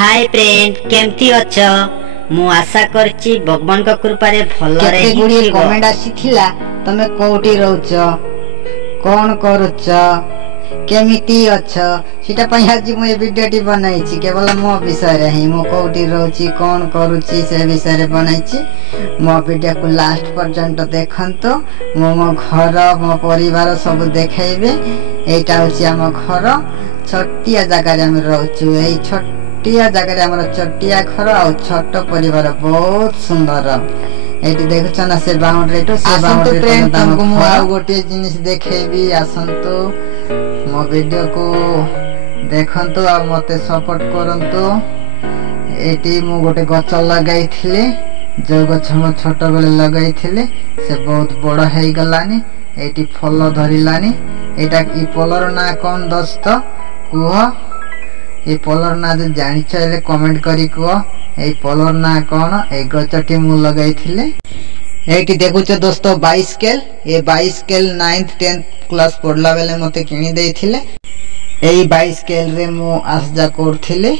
hi friend केमती अछ मु आशा करछि भगवान का कृपा रे भलो रे गुडी कमेंट आसीथिला तमे कोठी रहउछ कोन करूछ केमिति अछ सीटा पई आज मु ए वीडियोटी बनाइछि केवल मो विषय रे ही मु कोठी रहउछि कोन करूछि से विषय रे बनाइछि मो वीडियो को लास्ट पर्यंत देखंतो मो घर मो परिवार सब देखाइबे एटा होछि हम घर छोटिया जगह रे हम रहउछु एई छोटिया जगह रे हमर छोटिया घर आ छोट परिवार बहुत सुंदर एटी देखछ ना से बाउंड्री तो से बाउंड्री फ्रेंड तुमको मु आ गोटे जिनिस देखेबी आसंतो मो वीडियो को देखंतो आ मते सपोर्ट करंतो एटी मु गोटे गछ लगाई थिले जो गछ हम छोट बेले लगाई थिले से बहुत बड़ हेई गलानी एटी फल धरिलानी एटा ई फलर ना कोन दोस्त कुह ए फलर ना जो जानि चाइले कमेंट करी कुह ए फलर ना कोन ए गछटी मु लगाई थिले एटी देखुछ दोस्त बाइस्केल ए बाइस्केल 9th 10th क्लास पढ़ला बेले मते किनी देथिले एई बाइस्केल रे मु आसजा करथिले